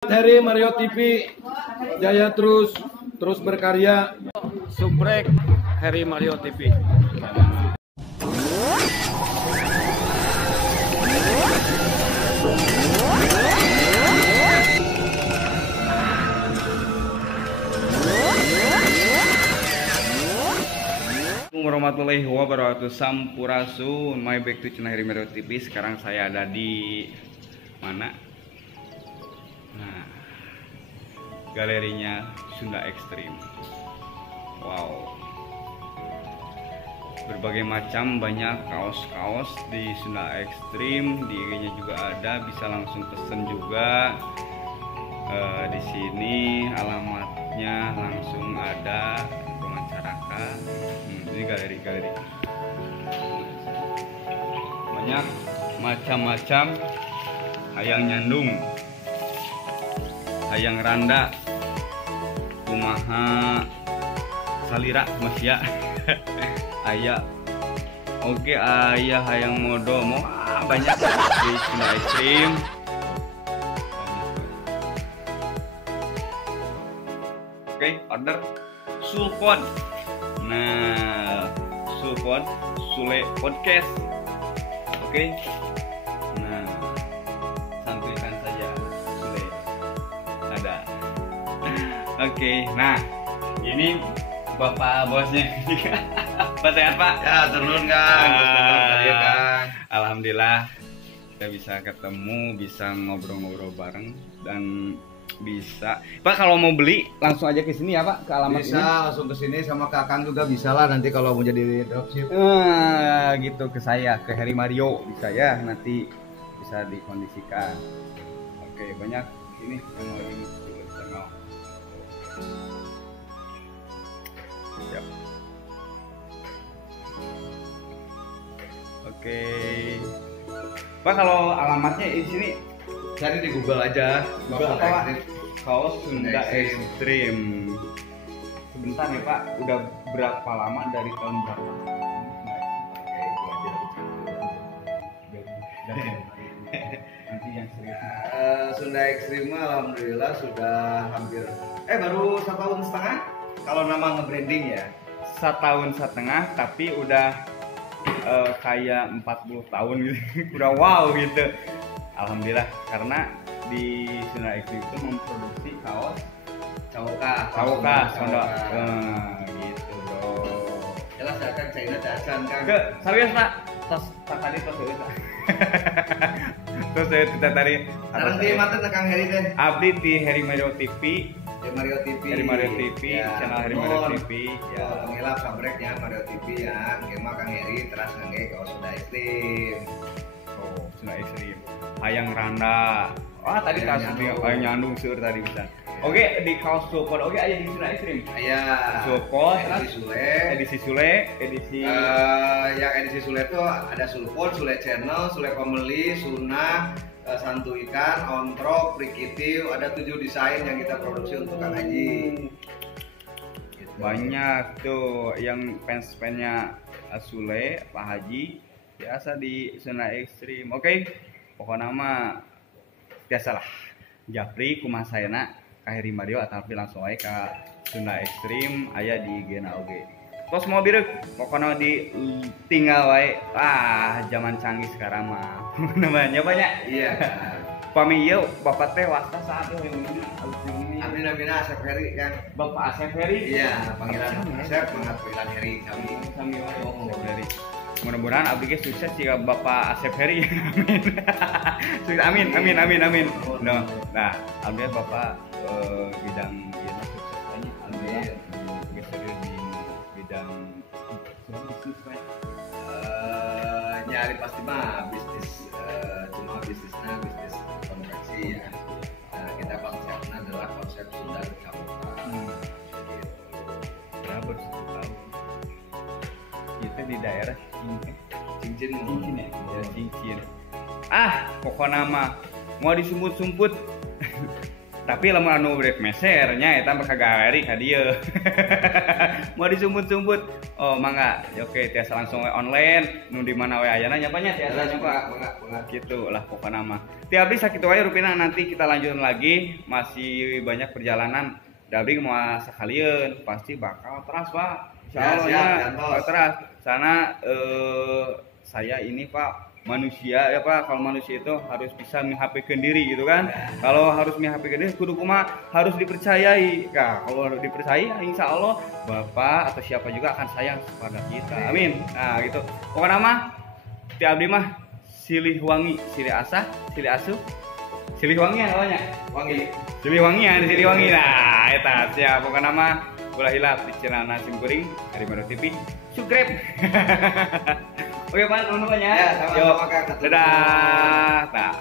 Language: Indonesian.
Dari Mario TV, Jaya terus berkarya. Subrek Harry Mario TV. Warahmatullahi wabarakatuh. Sampurasun. My back to channel Harry Mario TV. Sekarang saya ada di mana? Nah, galerinya Sunda Ekstrim. Wow, berbagai macam, banyak kaos-kaos di Sunda Ekstrim. Di IG-nya juga ada, bisa langsung pesen juga. Di sini alamatnya langsung ada, Ruang Caraka. Ini galeri banyak macam-macam. Hayang nyandung, hayang randa, kumaha salira masya. Ayah, oke, ayah hayang modo mau banyak di Sunda Ekstrim. Oke, order sulpod. Nah, sulpod Sule Podcast. Oke. Nah, santuikan saja Sule. Ada. Oke, nah ini bapak bosnya. Pak sehat Pak? Ya, turun Kang. Alhamdulillah kita bisa ketemu, bisa ngobrol-ngobrol bareng, dan bisa Pak kalau mau beli langsung aja ke sini ya Pak, ke alamat Bisa ini. langsung ke sini, sama ke Akang juga bisa lah nanti kalau mau jadi dropship. Gitu ke saya, ke Harry Mario bisa ya, nanti bisa dikondisikan. Oke, banyak ini yang mau ini channel. Siap. Oke. Pak kalau alamatnya di sini Cari di Google aja. Google apa Pak? Kaos Sunda Ekstrim. Sebentar nih Pak, udah berapa lama, dari tahun berapa? Nanti yang serius. Sunda Ekstrim alhamdulillah sudah hampir baru 1,5 tahun. Kalau nama nge-branding ya. 1,5 tahun, tapi udah kayak 40 tahun gitu. Udah wow gitu. Alhamdulillah, karena di Sunda Ekstrim itu memproduksi kaos Cauka Sunda. Gitu dong. Jelas ya kan, China dasan kan. Ke serius Pak, tos tadi tos serius Pak. Terus saya tidak tadi. Sekarang di mata Kang Heri teh. Abdi di Harry Mario TV. Mario TV. Harry Mario TV, ya, channel Harry Mario TV. Ya, pengilap sabreknya Mario TV ya. Gema Kang Heri teras ngangge kaos Sunda Ekstrim. Oh, Sunda Ekstrim. Hayang randa. Wah, tadi kaos nyandung seur tadi bisa. Oke, di kaos support oke aja di Sunda Ekstrim. Aya. Support, edisi Sule. edisi Yang edisi Sule itu ada support, Sule channel, Sule family, Sunah, Santu Ikan, Ontrok, Prikitiu, ada 7 desain yang kita produksi untuk Kang Haji. Gitu. Banyak tuh yang fans-fansnya Sule, Pak Haji, biasa di Sunda Ekstrim. Oke, pokoknya mah biasalah. Japri kumaha sayana ka Harry Mario atau langsung aja ke Sunda Ekstrim aya di Gena oge. Tos mau birek, pokoknya di tinggal wae. Zaman canggih sekarang mah. Namanya banyak. Iya. Pami ieu bapak teh wasta saat yang ini. Abdi namina Asep Heri kan. Bapak Asep Heri. Iya, panggilan Asep, panggilan Heri kami. Sami wae Asep Heri. Mudah-mudahan abdi ge sukses jika Bapak Asep Heri. Amin. Amin. No. Nah, abdi Bapak bidang ieu sukses aja. Alhamdulillah. Geus di bidang bisnis kan. Nyari pasti mah bisnis, cuma bisnisnya bisnis konveksi ya. Kita konsepnya adalah konsep Sunda bercampur. Ya bersatu tahun. Kita di daerah cincin ya, cincin. Pokoknya mah mau disumput-sumput Tapi lamun anu brek mesernya eta mah ka galeri ka dieu. Mau disumput-sumput. Oh, mangga. Oke, tiasa langsung online nu di mana we ayana nya nya tiasa nyoba. Mangga. Gitu lah pokoknya mah. Ti abdi sakitu wae rupina nanti kita lanjutin lagi, masih banyak perjalanan. Da abdi moal sakalian pasti bakal teras, Pak. Insyaallah ya, teras. Sana saya ini Pak manusia ya Pak, kalau manusia itu harus bisa menghapikan diri gitu kan. Kalau harus menghapikan diri kudu kumaha harus dipercayai. Nah, kalau harus dipercaya insya Allah Bapak atau siapa juga akan sayang kepada kita. Amin. Nah, gitu. Pokoknya mah ti abdi mah silih wangi, silih asah, silih asuh. Silih wangi namanya. Wangi. Silih wangi ya, silih wangi. Nah, eta siap pokoknya mah ulah hilap di channel Nasi Kuring dari Mero TV. Subscribe. Oke, Pak, nuhun banyak. Ya, sama-sama Kang. Dadah. Nah.